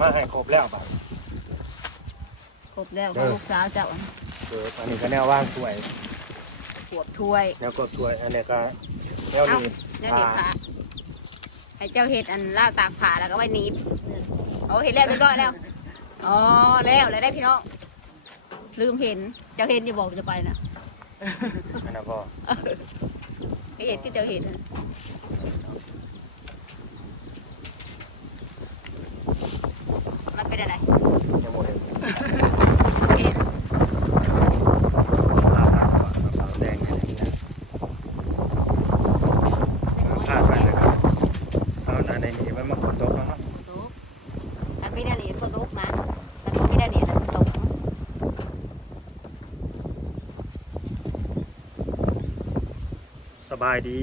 มาให้ครบแล้วบัดครบแล้วเด้ก็อลูกสาวเจ้าเอออันนี้ก็แนวว่างถ้วยขวบถ้วยแนวกดถ้วย อันนี้ก็แนวนี้แล้วเด็ดผ้าให้เจ้าเห็ดอันล่าวตากผ้าแล้วก็ไว้หนีบเอาเห็ดแล้วเรียบร้อยแล้วอ๋อแล้วแล้วได้พี่น้องลืมเห็นเจ้าเห็นอย่าบอกจะไปนะอันนั้นก็ไอเห็ดที่เจ้าเห็นน่ะมันเป็นอะไร ยังโมเดล เห็ด ลาบากกระเป๋าแดงอย่างนี้นะผ้าใส่เลยครับเอาอันนี้มันมากดโต๊ะแล้วเนาะ ตุ๊กอันไม่ได้เหรียญก็ตุ๊กนะอันไม่ได้เหรียญตก ส บายดี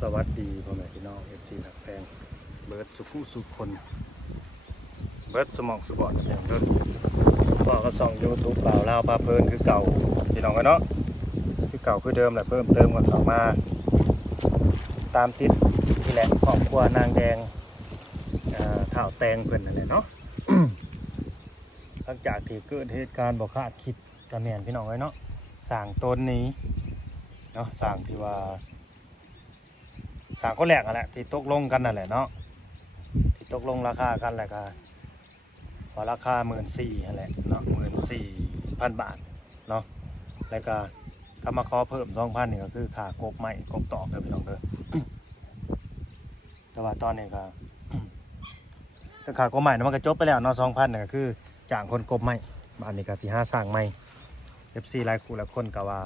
สวัสดีพ่อแม่พี่น้องเอฟซีหักแพงเบิร์ดสุขุสุขคน เบิร์ดสมองสปอร์ตอย่างเดิมพ่อก็ส่องยูทูบเปล่าลาวปลาเพลินคือเก่าพี่น้องกันเนาะคือเก่าคือเดิมแหละเพิ่มเติมกันเข้ามา ตามติดนี่แหละครอบครัวนางแดงเอ่อข่าวแตงเพิ่นนั่นแหละเนาะหลังจากที่เกิดเหตุการณ์บ่คาดคิดกันแม่นพี่น้องเลยเนาะสร้างตนนี้เนาะสร้างที่ว่า สางคนแรกนั่นแหละที่ตกลงกันนั่นแหละเนาะที่ตกลงราคากันแหละค่ะว่าราคาหมื่นสี่นั่นแหละเนาะหมื่นสี่พันบาทเนาะแล้วก็คำมาขอเพิ่มสองพันนี่ก็คือค่ากบใหม่กบตอกเด้อพี่น้องเด้อแต่ว่าตอนนี้ก็แต่ขากบใหม่นะมันก็จบไปแล้วเนาะสองพันนี่ก็คือจ้างคนกบใหม่บ้านนี้ก็สิห้าสร้างใหม่เอฟซีหลายคู่หลายคนก็ว่า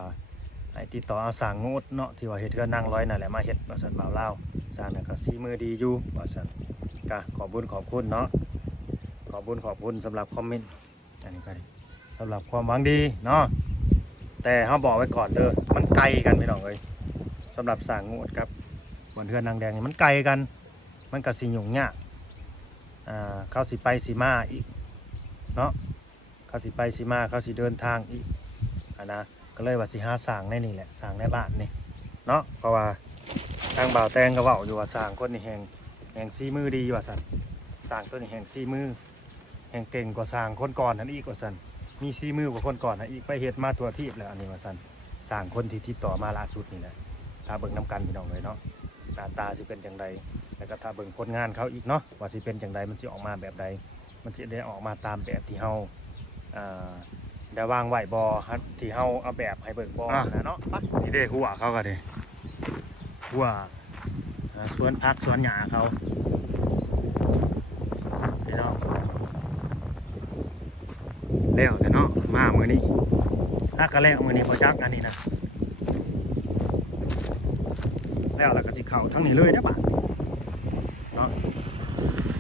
ให้ติดต่อเอาสร้างงูดเนาะที่ว่าเฮ็ดเทือนนั่งร้อยนั่นแหละมาเฮ็ดว่าซั่นบ่าวลาสางนั่นก็สีมือดีอยู่ว่าซั่นก็ขอบคุญขอบคุณเนาะขอบคุญขอบคุณสำหรับคอมเมนต์อันนี้ก็ดีสำหรับความหวังดีเนาะแต่เฮาบอกไว้ก่อนเด้อมันไกลกันพี่น้องเอ้ยสำหรับสร้างงูดครับบนเทือนนางแดงนี่มันไกลกัน มันก็สิยุ่งยากอ่าเขาสิไปสิมาอีกเนาะเขาสิไปสิมาเขาสิเดินทางอีกอันนะ ก็เลยว่าสิหาสร้างในนี่แหละสร้างในบ้านนี่เนาะเพราะว่าทางบ่าวแตงก็เว้าอยู่ว่าสร้างคนนี่แหงแหงซีมือดีว่าสันสร้างตัวนี้แหงซีมือแหงเก่งกว่าสร้างคนก่อนนั่นอีกว่าสันมีซีมือกว่าคนก่อนนะอีกไปเฮ็ดมาตัวทีบแล้วอันนี้ว่าสันสร้างคนที่ติดต่อมาล่าสุดนี่แหละถ้าเบิ่งน้กันพี่น้องเลยเนาะหน้าตาสิเป็นจังไดแล้วก็ถ้าเบิ่งผลงานเขาอีกเนาะว่าสิเป็นจังใดมันสิออกมาแบบใด มันสิได้ออกมาตามแบบที่เฮาอ่า ได้วางไว้บ่ฮะที่เฮาเอาแบบให้เบิ่งบ่นะเนาะปักนี่เด้หัวเขาก็เด้หัวอ่าสวนพักสวนหญ้าเขาพี่น้องแล้วแต่เนาะมามื้อนี้ถ้าก็แล้วมื้อนี้บ่จักอันนี้นะแล้วแล้วก็สิเข้าทั้งนี้เลยเด้อบ่าเนาะ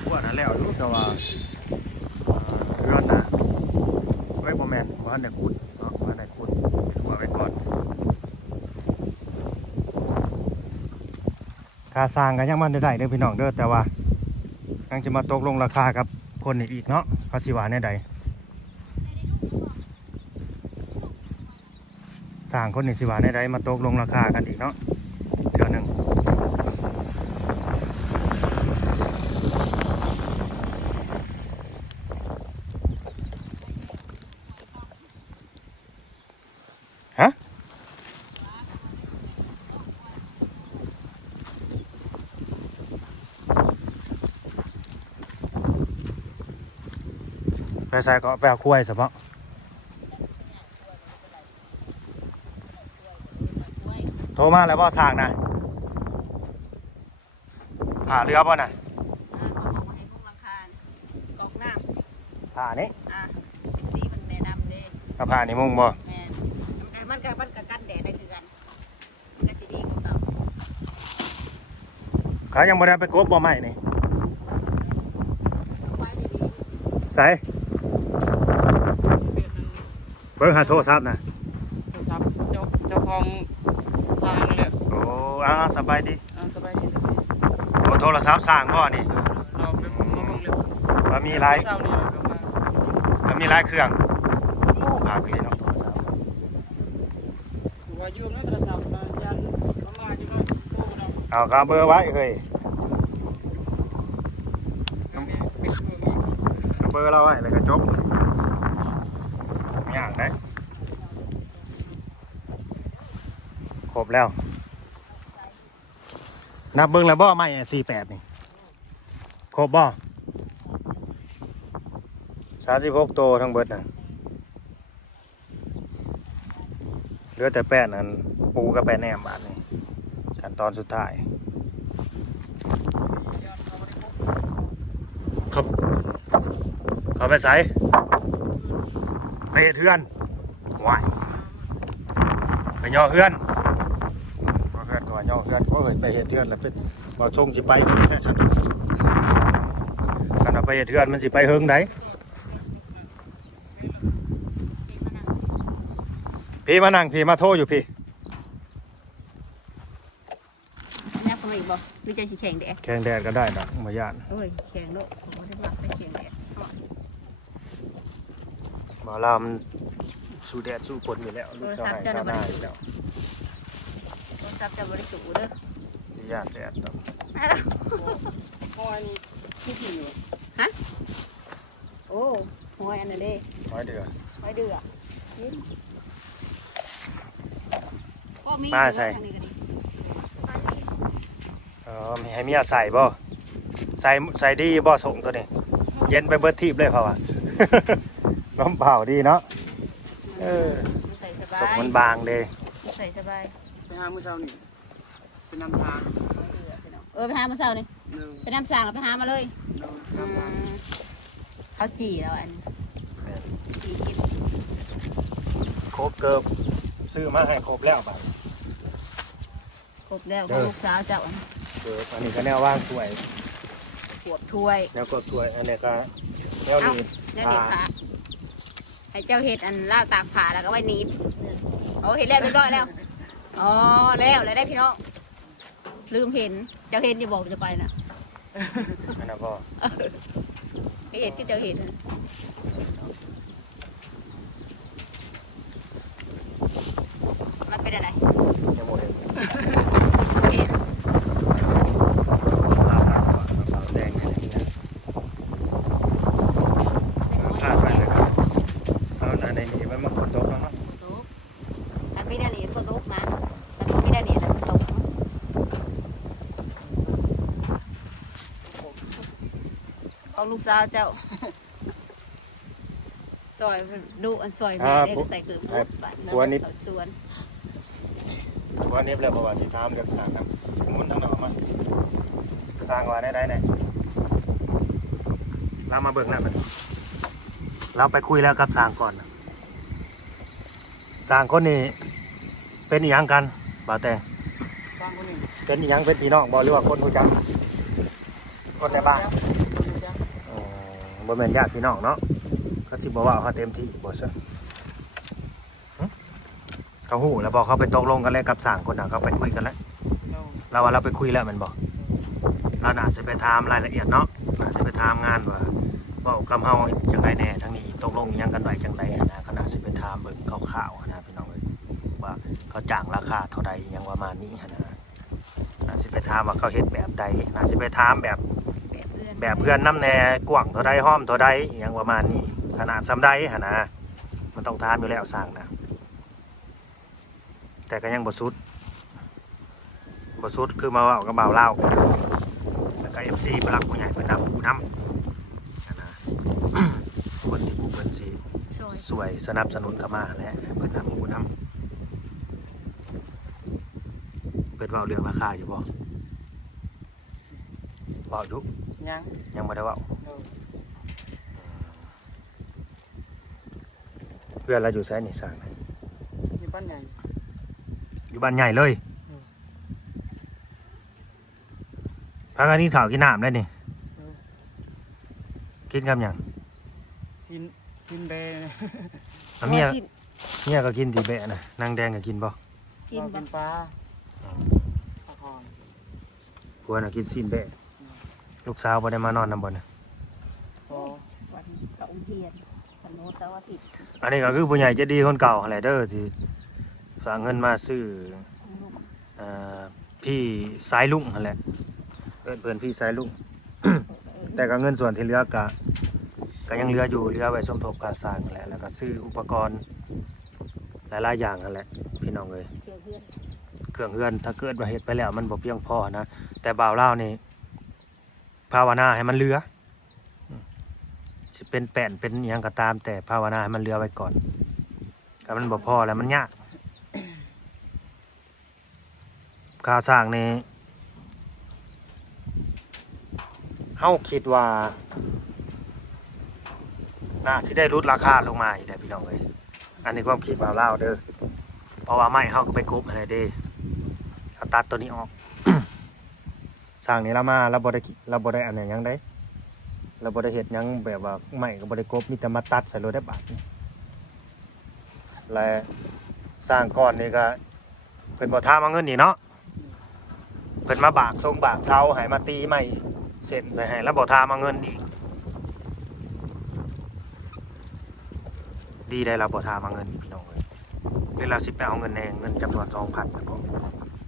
พวกนั้นแล้วรู้แต่ว่าเอ่อเรือนนะไว้บ อแมนในคุดเนาะว่าในคุดว่าไว้ก่อน ค่าสร้างกันยังมันได้ได้เด้อพี่น้องเด้อแต่ว่ายังจะมาตกลงราคากับคนอีกเนาะเขาสิว่าแน่ใดสร้างคนอีกสิว่าแน่ใดมาตกลงราคากันอีกเนาะเดี๋ยวหนึ่ง ฮะ ไปใส่ก็ไปเอากล้วยเฉพาะโทรมาแล้วบ่สร้างนะผ่าเรือบ่น่ะอ่าเขาบอกว่าให้พวกราคากอกน้ผ่านี้ำอะซีมันแนะนำเด้ถ้าผ่านี่มุ่งบ่แมนมันก็มันก็กันแดดได้คือกันมันก็สิดีกว่าเก่าเขายังบ่ได้ไปกบบ่ใหม่นี่ไว้ดีใส่ เบิ่งหาโทรศัพท์นะโทรศัพท์เจ้าเจ้าของสร้างนี่แหละโอ้อ้าวสบายดีอ่าสบายดีสบายดีโอ้โทรศัพท์สร้างบ่นี่เราไปมาเบิ่งเร็วว่ามีหลายเช้านี้เราก็มาว่ามีหลายเครื่องโอ้ขาดเลยเนาะโทรศัพท์ว่ายืมในโทรศัพท์มายันเขามาอยู่เนาะโอ้เราเอากาเบอร์ไว้เฮ้ยตรงนี้ปิดมือมีบอร์เราไว้แล้วก็จบยากนะครบแล้ว นับเบิ้งแล้วบ่ไม่สี่แปดนี่ ครบบ่สามสิบหกโตทั้งเบิดน่ะเหลือแต่แป้นนั้นปูกับแป้นแหนมบาทนี่ขั้นตอนสุดท้าย ครับ เขาไปใส่ ไปเห็ดเฮือนหวายไปย่อเฮือนย่อเฮือนก่อนย่อเฮือนก็เอ้ยไปเห็ดเฮือนแล้วเป็นบ่ชงสิไปแค่สันขณะไปเห็ดเฮือนมันสิไปเฮิงไหนพี่มานั่งพี่มาโทรอยู่พี่ยับเข้ามาอีกบ่หรือจะสิแข็งแดดแข่งแดดก็ได้ดอกมาย่านโอ้ยแข็งโลกบ่ได้ว่าไปแข็งแดด หมาลามนสู้แดดสู้ฝนอยู่แล้วลูกเจ้าให้ชาวนาอยู่แล้วโทรศัพท์จะบริสุทธิ์เด้อย่านแดดดอกพ่ออันนี้ที่กินอยู่โอ้หอยอันนั้นเด้ร้อยเดือนหอยเดือกินก็มีมาใส่ทางนี้ก็ดีอ๋อมีให้เมียใส่บ่ใส่ใส่ดีบ่ส่งตัวนี้เย็นไปเบิดทีบเลยเขาอะ น้ำเปล่าดีเนาะเออใส่สบาส่งยมันบางเด้ใส่สบายไปหามื้อเช้านี่เป็นน้ำชาเออไปหามาเช้านี่หนึ่งไปน้ำสางแล้วไปหามาเลยหนึ่งอืน้ำหวานมเขาจี่แล้วอันนี้จี่กินครบเกิบซื้อมาให้ครบแล้วไปครบแล้วเอของอลูกสาวเจ้าเกิบอันนี้ก็แนวว่างถ้วยขวบถ้วยแนวกดถ้วยอันนี้ก็แนวนี้ แล้วเด็กค่ะ ให้เจ้าเห็ดอันล่าวตากผ่าแล้วก็ไว้หนีบเอาเห็ดแล้วเรียบร้อยแล้วอ๋อแล้วแล้วได้พี่น้องลืมเห็นเจ้าเห็นอย่าบอกจะไปนะอันนั้นก็ให้เห็นที่เจ้าเห็นน่ะมันเป็นอะไรยังหมดเห็น เห็น ลาบลาบลาบลาบแดงอันนี้นะพลาดไปนะครับเอาอันในนี้มันมาฝนตกแล้วเนาะ อันไม่ได้หนีฝนตกนะอันไม่ได้หนีฝนตกเอา ลูกสาวเจ้าซอยดูอันซอยแม่ได้ก็ใส่เกลือปุ๊บบัดนั้นเขาสวนวันนี้เรียกว่าสิถามเรื่องสร้างครับหมุนทางนอกมาสร้างว่าได้ได้ไหนเรามาเบิ่งหน้ามันเราไปคุยแล้วกับสร้างก่อนนะสร้างคนนี้เป็นอีหยังกันบ่าวแต่งสร้างคนหนึ่งเป็นอีหยังเป็นพี่น้องบ่หรือว่าคนรู้จักคนในบ้าน บ่แม่นญาติพี่น้องเนาะเขาสิบ่ว่าเขาเต็มที่บ่ซะเขาฮู้แล้วบอกเขาไปตกลงกันแล้วกับสร้างคนน่ะเขาไปคุยกันแล้วเราว่าเราไปคุยแล้วมันบอกเราน่าจะไปถามรายละเอียดเนาะน่าจะไปถามงานว่าว่ากำเฮาจังไดแน่ทั้งนี้ตกลงยังกันไว้จังไดนะก็น่าจะไปถามเบิ่งคร่าวๆนะพี่น้องเอ้ยว่าเขาจ้างราคาเท่าใดยังประมาณนี้นนะน่าจะไปถามว่าเขาเฮ็ดแบบใดน่าจะไปถามแบบ แบบเพื่อนแบบเพื่อนน้ำแน่กว้างเท่าใดห้อมเท่าใดอิหยังประมาณนี้ ขนาดซำใดหั่นนะมันต้องถามอยู่แล้วสร้างนะแต่ก็ยังบ่สุดบสุดคือมาเว่ากับบ่าวเล่าวแล้วก็เอฟซีพลักผู้ใหญ่เป็นนำผู้นำนะนะคนที่ผู้เป็นสีซอยสวยสนับสนุนเข้ามาและเป็นนำผู้นำเป็นเว่าเรื่องราคาอยู่บ่ เว่าอยู่ยังยังไม่ได้เว่าเราเพื่อนเราอยู่แซนี่สั่งนะอยู่บ้านใหญ่อยู่บ้านใหญ่เลยอืมพักอันนี้ข่าวกินน้ำได้นี่เออกินกับหยังซินซินเบย์อะเมียกินเมียก็กินตีเบะนะนางแดงก็กินบ่กินเราบ่เป็นปลาปลาคอนผัวน่ะกินซีนเบะ ลูกสาวบ่ได้มานอนนำบ่นะพอวันเสาร์เทียนวันโน้นเสาร์อาทิตย์อันนี้ก็คือผู้ใหญ่ใจะดีคนเก่าอะไรเด้อที่ฝากเงินมาซื้อเอ่อพี่สายลุงนั่นแหละเอิ้นเพื่อนพี่สายลุง แต่ก็เงินส่วนที่เหลือกะก็ยังเหลืออยู่เหลือไว้สมทบการสร้างนั่นแหละแล้วก็ซื้ออุปกรณ์หลายๆอย่างนั่นแหละพี่น้องเอ้ยเพื่อนเพื่อนเครื่องเฮือนถ้าเกิดว่าเฮ็ดไปแล้วมันบ่เพียงพอนะแต่บ่าวเล่าวนี่ ภาวนาให้มันเหลืออืมสิเป็นแป้นเป็นอิหยังก็ตาม แต่ภาวนาให้มันเหลือไว้ก่อนถ้ามันบ่พอแล้วมันยากค่าสร้างนี่เฮาคิดว่าน่าสิได้ลดราคาลงมาอีกแล้วพี่น้องเอ้ยอันนี้ความคิดบ่าเล่าเด้อเพราะว่าไม้เฮาก็ไปกบอะไรเด้เอาตัดตัวนี้ออก สร้างนี้เรามาเราบ่ได้คิเราบ่ได้อันไหนยังได้เราบ่ได้เฮ็ดยังแบบว่าไม่ก็บ่ได้กบมีแต่มาตัดใส่รถได้บาทและสร้างก้อนนี่ก็เพิ่นบ่ทามาเงินนี่เนาะเพิ่นมาบากทรงบากเช้าให้มาตีใหม่เส้นใส่ให้แล้วบ่ทามาเงินอีกดีได้เราบ่ทามาเงินอีกพี่น้องเอ้ยเวลาสิไปเอาเงินแน่เงินจำนวน2,000มันบ่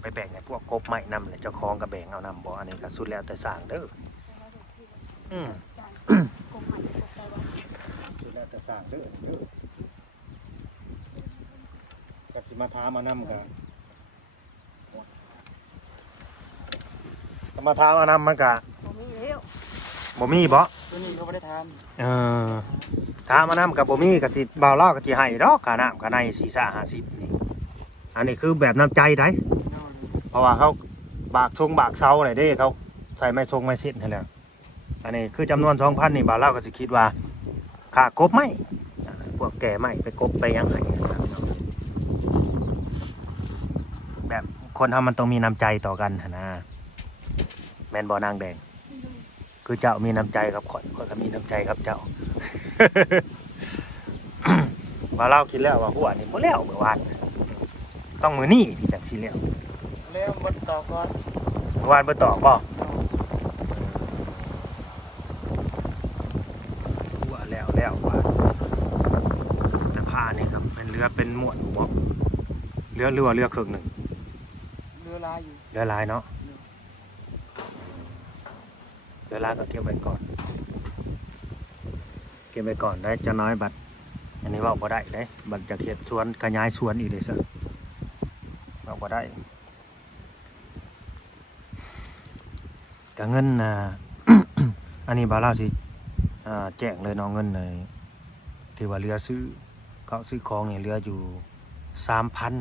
ไปแบ่งให้พวกกบไม้นำเลยเจ้าของกับแบ่งเอานำบ่อันนี้ก็สุดแล้วแต่สร้างเด้ออืมกงใหม่กงไปว่าสุดแล้วแต่สร้างเด้อเด้อกับสิมาถามมานำกันก็มาถามมานำมันก็ผมมีแล้วบ่มีบ่ตัวนี้เขาไม่ได้ทเออถามมานำกับบ่มีก็สิบ่าวเล่าก็สิให้ดอกค่าน้ำค่าใน4 5 50นี่อันนี้คือแบบน้ำใจได้ำเพ ราะว่าเขาบากชงบากเซาอะไรเด้เขาใส่ไม้ทรงไม้สิ้นให้แล้วอันนี้คือจำนวนสองพันนี่บาเล่าก็สิคิดว่าค่ากบไหมอ่าพวกแก่ไหมไปกบไปยังไงแบบคนทำมันต้องมีน้ำใจต่อกันนะแมนบอนางแดง คือเจ้ามีน้ำใจครับขอขอก็มีน้ำใจครับเจ้าบาเล่าคิดแล้วว่าหัวนี่บ่แล้วเมื่อวานต้องมือนี่พี่จังสิแล้ว แล้วมันต่อก่อนเมื่อวานเพิ่นตอบบ่ว่าแล้วแล้วว่าแต่ผ้านี่ครับเป็นเรือเป็นหมวดหมู่บ่เรือเรือว่าเรือครึ่งหนึ่งเรือลายอยู่เรือลายเนาะเรือลายก็เก็บไว้ก่อน เก็บไว้ก่อนได้จะน้อยบัตรอันนี้เว่าบ่ได้เด้บัตรจะเขียนสวนขยายสวนอีกเลยซะเว่าบ่ได้ ก็เงินนะอันนี้บาลาสิแจ้งเลยน้องเงินเลยที่ว่าเรือซื้อเขาซื้อของเนี่ยเรืออยู่สามพัน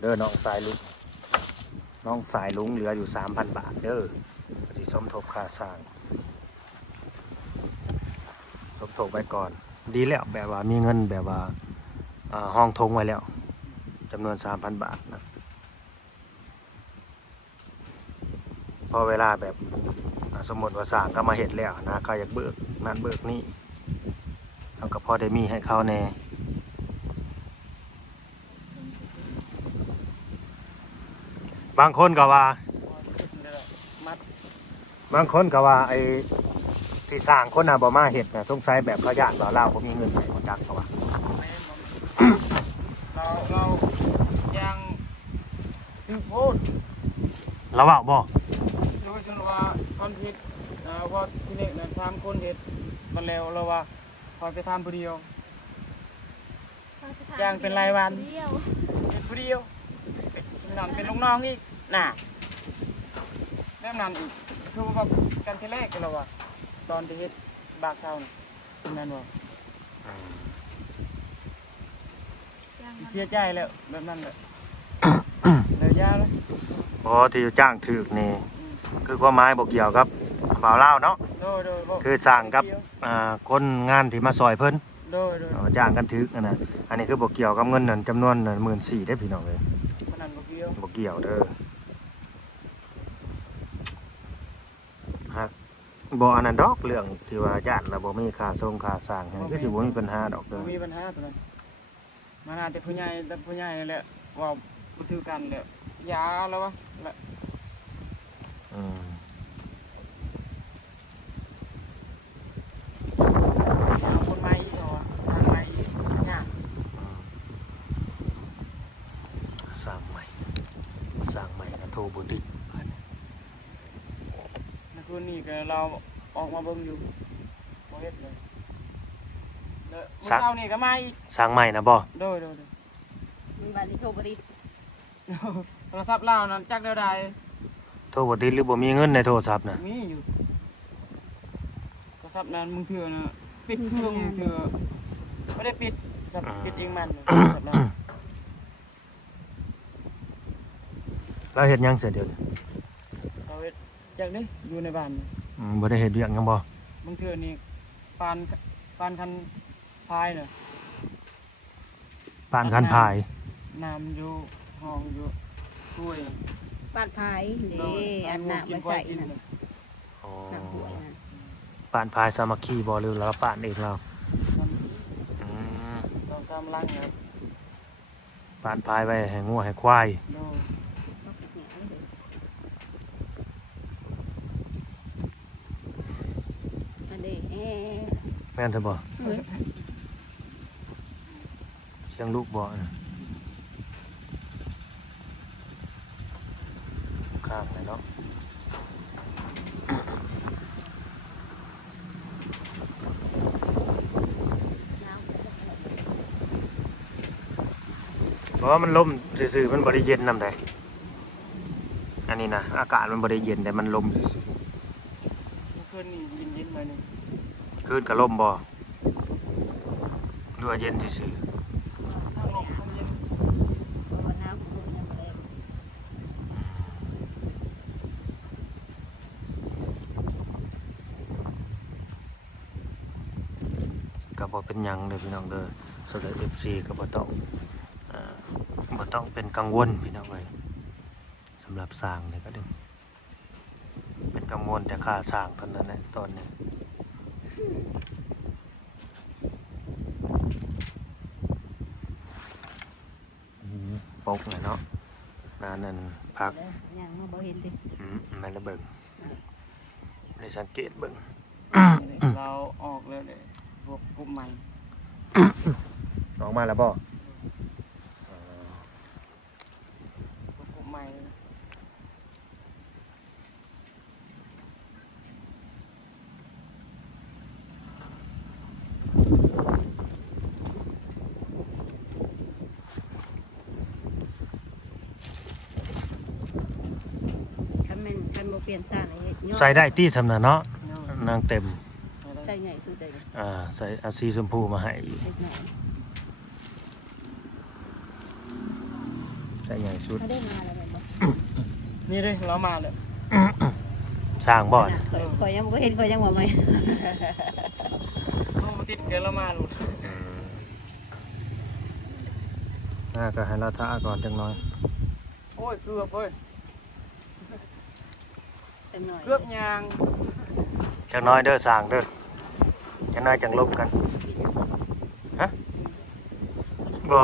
เด้อน้องสายลุงน้องสายลุงเหลืออยู่สามพันบาทเด้อก็สิสมทบค่าสร้างสมทบไว้ก่อน ดีแล้วแบบว่ามีเงินแบบว่าอ่าห้องทงไว้แล้วจำนวนสามพันบาทนะ อเวลาแบบอ่าสมมติว่าสร้างก็มาเห็ดแล้วนะเขาอยากเบิกนั่นเบิกนี่เขาก็พอได้มีให้เขาแน่บางคนก็ว่ามัดบางคนก็ว่าไอ้ที่สร้างคนน่ะบ่มาเห็ดน่ะสงสัยแบบเขาญาติต่อเล่าบ่มีเงินให้คนจักเขาว่าเราเรายังคือโพดแล้วว่าบ่โดย เฉพาะคอนฟิตอ่าว่าที่นี่นั่นสามคนเห็ดมันแล้วเราว่าคอยไปทำผู้เดียวย่างเป็นรายวันเดียวเห็ดผู้เดียวสนามเป็นลูกน้องอีกน่ะแน่นอนอีกคือว่ากันที่แรกเราว่าตอนที่เห็ดบากเศร้าน่ะสิแม่นว่าเสียใจแล้วแบบนั้นแหละเลยยาเลยบ่ที่จ้างถูกนี่ คือความหมายบ่เกี่ยวกับบ่าวเล่าวเนาะโดยโดยบ่คือสร้างกับอ่าคนงานที่มาซอยเพิ่นโดยโดยเอาจ้างกันถูกนั่นน่ะอันนี้คือบ่เกี่ยวกับเงินนั่นจำนวนนั่น14,000ได้อพี่น้องเอ้ยพนันบ่เกี่ยวบ่เกี่ยวเด้อฮะบ่อันนั้นดอกเรื่องที่ว่าญาติแล้วบ่มีค่าส่งค่าสร้างหยังคือสิบ่มีปัญหาดอกเด้บ่อมีปัญหาตัวนั้นมานาแต่ผู้ใหญ่แต่ผู้ใหญ่นี่แหละว่าบ่ถือกันแหละยาแล้ววะและอืม เอาคนใหม่อีกเหรอวะสร้างใหม่อีกยากสร้างใหม่ สร้างใหม่นะโทรบุติกในคืนนี้ก็เราออกมาเบิ่งอยู่บ่เฮ็ดเด้อสักเช้านี่ก็มาอีกสร้างใหม่นะบ่โดยโดยโดยมันบาลิโทรบริโทรศัพท์เรานั้นจักเดียวใด โทรบ่ติดหรือบ่มีเงินในโทรศัพท์น่ะมีอยู่โทรศัพท์นั้นมึงเถื่อนะปิดเครื่องมึงเถื่อไม่ได้ปิดสับปิดเองมันโทรศัพท์เราแล้วเฮ็ดหยังเสียเดี๋ยวนี้เขาเฮ็ดจักเด้อยู่ในบ้านนี่อืมบ่ได้เฮ็ดเวียกหยังบ่มึงเถื่อนี่ปานปานคันพายน่ะปานคันพายน้ำอยู่ห้องอยู่ถ้วย บ้านพายโดเด้ยอันน่ะกิมาก้อใส่ยกินน่ะเลยอ๋อน้ำหวยน่ะปานพายสามัคคีบ่หรือเราปานเองเราซ้อืมำสองสามลังครับปานพายไว้ให้งัวให้ควายโดยอันเด้เอ๊ะแม่นเถอะบ่เฮ้ยเสียงลูกบ่น่ะ ข้างเลยเนาะเพราะว่ามันลมซื่อๆมันบริเย็นนำได้อันนี้นะอากาศมันบริเย็นแต่มันลมซื่อเมื่อคืนนี่เย็นๆมาหนึ่งๆคลื่นกับลมบ่หรือว่าเย็นซื่อทั้งลมทั้งเย็น เอาน้ำของมันมาเลย ๆก็บ่ เป็นหยังเด้อพี่น้องเด้อสุดเลย FC ก็บ่ต้องอ่าบ่ต้องเป็นกังวลพี่น้องเอ้ยสำหรับสร้างนี่ก็เด้อเป็นกังวลแต่ค่าสร้างเท่านั้นแหละตอนนี้อืมปกเลยเนาะนานนั้นพักเด้อยังมาบ่เห็นดิอืมนั่นละเบิ่งได้สังเกตเบิ่งเราออกแล้วเนี่ยพวกกลุ่มใหม่ ออกมาแล้วบ่พวกกลุ่มใหม่คันแม่นคันบ่เปลี่ยนสร้างเลยใส่ได้ตี้สำนักเนาะเนาะนางเต็ม ใส่ใหญ่สุดเลยอ่าใส่เอาสีชมพูมาให้อีก เล็กน้อย ใส่ใหญ่สุดถ้าได้มาแล้วแม่นบ่นี่เลยเรามาเลยสร้างบ่อนน่ะข่อยข่อยยังบ่เห็นข่อยยังบ่ไหมต้องมาติดเกินเรามาหลุดน่าก็ให้เราท่าก่อนจังน้อย โอ้ยเกือบเว้ยจังหน่อยเกือบยางจังน้อยเด้อสร้างเด้อจังน้อยจังลบกันฮะบ่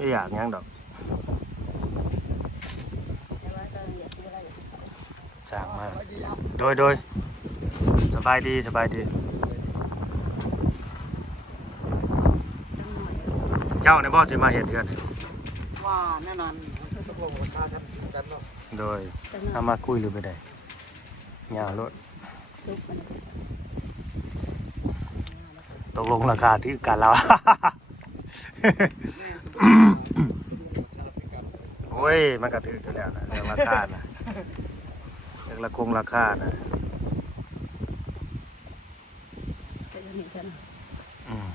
ไม่อยากหยังดอกแต่ว่าตอนนี้อยากกินอะไรอยากกินข้าวสร้างมาโดยโดยสบายดีสบายดีจังหน่อยเจ้าในบ่สิมาเฮ็ดเทือนให้ว่าแน่นอนโดยจังหน่อยเอามาคุยหรือไปได้ยาวรถทุกคนตกลงราคาที่กันแล้ว โอ้ย มันก็ถืออยู่แล้วนะเรื่องราคานะเรื่องราคงราคานะจะมีกันอืม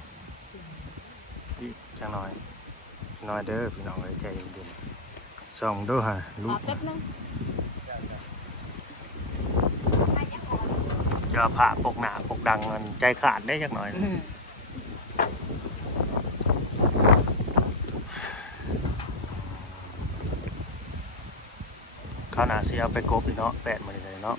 อีกจังหน่อย น้อยเด้อพี่น้องเอ้ยใจเย็นๆส่องเดูฮะลูกแป๊บนึงจะผ่าปกหนาปกดังมันใจขาดได้จักหน่อย ข้าวหนาเสียเอาไปกบอีกเนาะแปดมาเลยเนาะ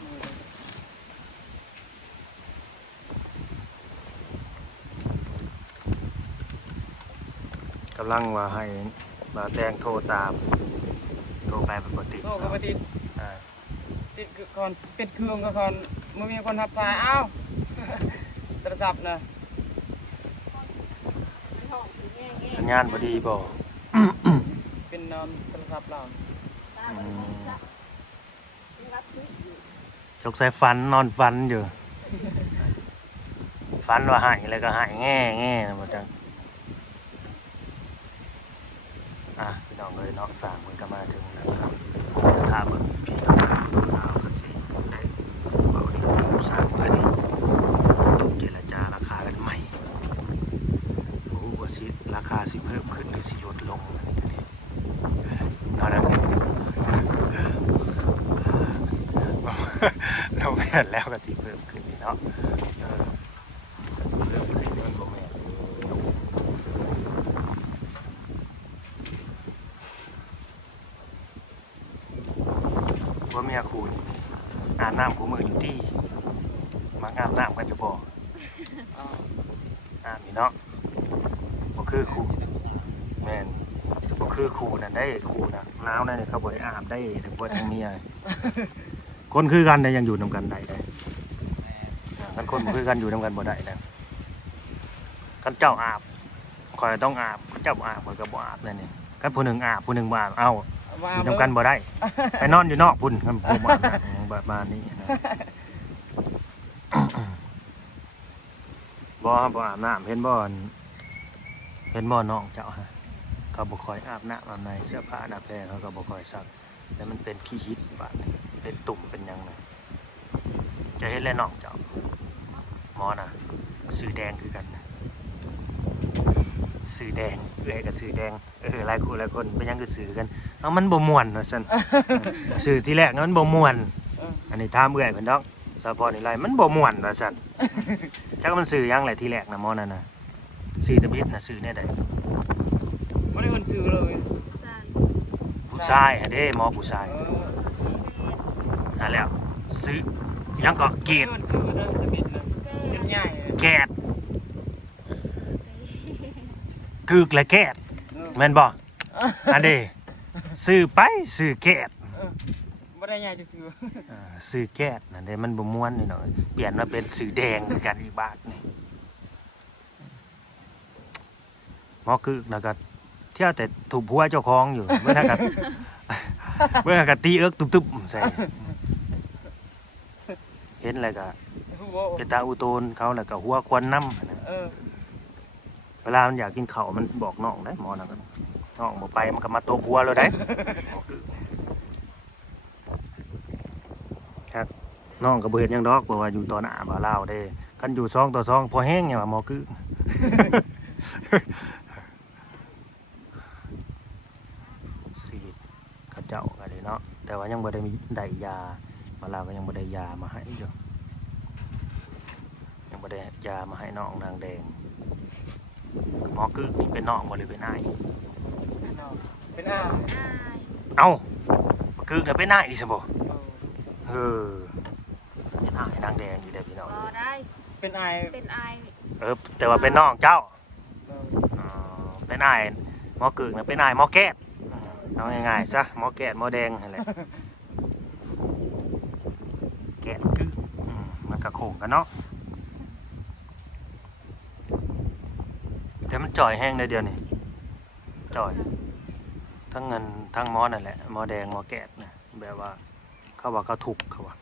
กำลังว่าให้มาแตงโทรตาม โทรไปปกติโทษก็มาติดอ่าติดก่อนปิดเครื่องก็ก่อนเมื่อมีคนทับสายอ้าวโทรศัพท์นะสัญญาณพอดีบ่เป็นนอนโทรศัพท์เรา จกใส่ฟันนอนฟันอยู่ฝันว่าหายแล้วก็หายแง่แง่นะบ่จังอะพี่น้องเลยเนาะสางมันก็มาถึงแล้วครับถ้าเบิ่งพี่น้องเอาก็สิได้เว้าดีกสางเพิ่นจบเจรจาราคากันใหม่โอ้ว่าสิราคาสิเพิ่มขึ้นหรือสิลดลงอันนี้ก็ดีเอาละเรา แล้วก็สิเพิ่มขึ้นนี่เนาะเออก็สิเพิ่มขึ้นมันบ่แม่นว่าเมียครูนี่นี่อาบน้ำกูมืออยู่ที่มักอาบน้ำกันจะบ่อ๋ออาบนี่เนาะบ่คือครูแม่นบ่คือครูนั่นได้ครูนะนาวนั่นนี่เขาบ่ได้อาบได้ถึงบ่ทั้งเมีย คนคือกันแต่ยังอยู่นำกันได้ได้กันคนบ่คือกันอยู่นำกันบ่ได้แล้วกันเจ้าอาบคอยต้องอาบกันเจ้าบ่อาบคอยก็บ่อาบนั่นนี่กันผู้หนึ่งอาบผู้หนึ่งบ่อาบเอ้าว่าอยู่นำกันบ่ได้ไปนอนอยู่นอกพุ่นกันผมว่าแบบมานี้นะบ่บ่อาบน้ำเห็นบ่อนเห็นบ่น้องเจ้าฮะเขาบ่ค่อยอาบน้ำอาบในเสื้อผ้าอาบแพรเขาก็บ่ค่อยซักแต่มันเป็นขี้หิดบาดนี้ เป็นตุ่มเป็นหยังไงจะเห็นแล้วน้องเจ้าหมอน่ะสีแดงคือกันนะสีแดงเอ้อยกับสีแดงเออหลายคนหลายคนเป็นหยังคือสื่อกันเอามันบ่ม่วนว่าซั่นสื่อที่แรกนั้นมันบ่ม่วนเอออันนี้ถามเอื้อยเพิ่นดอกสะพอนี่ไรมันบ่ม่วนว่าซั่นจักมันสื่อหยังแหละที่แรกนะหมอนั่นน่ะสื่อตะบิดน่ะสื่อแน่ใดไม่ได้คนซื้อเลยผู้ชายอะเด้หมอผู้ชายเออ นั่นแล้วสื่อหยังก็เกไม่ตได้คนซื้อนะจะบิดเลยเป็นใหญ่เลยแกดกึกและแกดเออแม่นบ่อันเด้สื่อไปสื่อแกดไม่ได้ใหญ่จะซื้ออ่าสื่อแกดนั่นเด้มันบ่ม่วนนี่เนาะเปลี่ยนมาเป็นสื่อแดงคือกันอีกบาทนี่หมอกึกแล้วก็เที่ยวแต่ถูกผัวเจ้าของอยู่เมื่อนั้นก็เมื่อนั้นก็ตีเอิกตุบๆใส่เห็นแล้วก็หัวเป็นตาอุโตนเขาแล้วก็หัวควันน้ำนะเออเวลามันอยากกินข้าวมันบอกน้องได้หมอนั่นก็น้องบ่ไปมันก็มาโตกหัวเลยได้ครับน้องก็บ่เฮ็ดหยังดอกเพราะว่าอยู่ต่อหน้าบ่าวลาวเด้กันอยู่ซองต่อซองพอแห้งอย่างว่าหมอคือชีวิตเขาเจ้ากันเลยเนาะแต่ว่ายังบ่ได้มีได้ยา บ่าวลาวก็ยังบ่ได้ยามาให้อยู่ยังบ่ได้ยามาให้น้องนางแดงหมอกึกนี่เป็นน้องบ่หรือเป็นอ้ายเป็นอาเอ้าหมอกึกน่ะเป็นอ้ายอีกซั่นบ่เออเออเป็นอ้ายนางแดงอยู่เด้อพี่น้องก็ได้เป็นไอายเป็นไอายเออแต่ว่าเป็นน้องเจ้าเอออ๋อเป็นอ้ายหมอกึกน่ะเป็นอ้ายหมอแก้ดเอาง่ายๆซะหมอแก้ดหมอแดงนั่นแหละ แก้ดกึกอืมมันก็โค้งกันเนาะแต่มันจ่อยแห้งได้เดียวนี่จ่อย ทั้งเงินทั้งมอนั่นแหละมอแดงมอแกดนะแบบว่า เขาว่าเขาถูกเขาว่า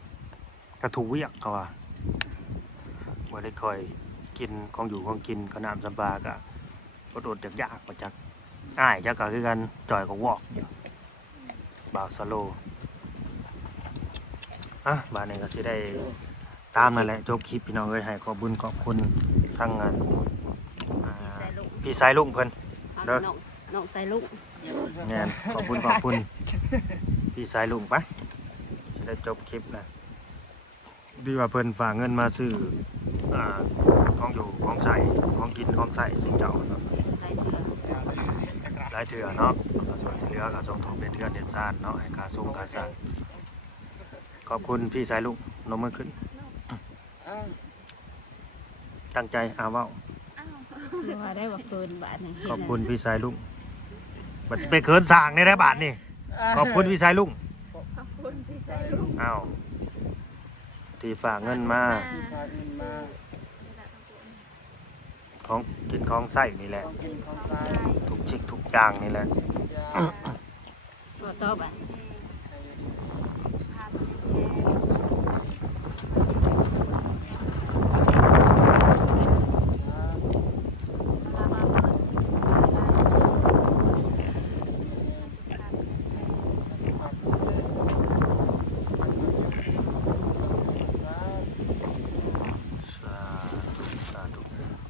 กระถูกเวียกเขาว่าบ่าได้คอยกินของอยู่ของกินขนามสำปากะอดอดจากยากๆมาจากอ้ายจักก็คือกันจ่อยก็วอกอยู่บ่าวสโล อะบ้านนี้ก็สิได้ตามนั่นแหละจบคลิปพี่น้องเอ้ยให้ขอบคุญขอบคุณทั้งงานอ่าใส่ลูกพี่สายลุงเพิ่นเอาเด้อ น้องน้องใส่ลูก แม่นขอบคุณขอบคุณ พี่สายลุงไปจะได้จบคลิปนะดีว่าเพิ่นฝากเงินมาซื้ออ่าของอยู่ของใส่ของกินของใส่สิ่งเจ้าเนาะใส่เถื่อหลายเถื่อเนาะแล้วก็ส่วนที่เหลือก็ส่งถูกเป็นเถื่อนเด็ดซ่านเนาะให้ค่าส่งค่าสร้าง ขอบคุณพี่สายลุงนมมือขึ้นอ้าวตั้งใจอาเว้าว่าได้ว่าเกินบาทหนึงขอบคุณพี่สายลุงบัดสิไปเขินสร้างในได้บาทนี่ขอบคุณพี่สายลุงขอบคุณพี่ใส่ลูกอ้าวที่ฝากเงินมาที่พาเงินมาของกินของใส่นี่แหละของกินของใช้ทุกชิกทุกอย่างนี่แหละยาขอตอบอะ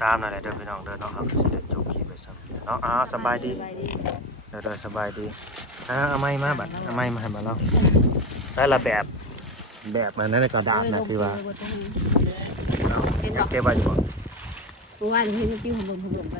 ใตามนั่นแหละเด้อพี่น้องเด้อเนาะครับสิได้จบคลิปไปซ้ำเนาะอ่าสบายดีเด้อเด้อสบายดีอ่าเอาไม้มาบัดเอาไม้มาให้มาเล่าแต่ละแบบแบบมันนั่นกระดาษนะที่ว่าเอาเก็บไว้อยู่บ่เมื่อวานเห็นกิ้วของลมของลมไป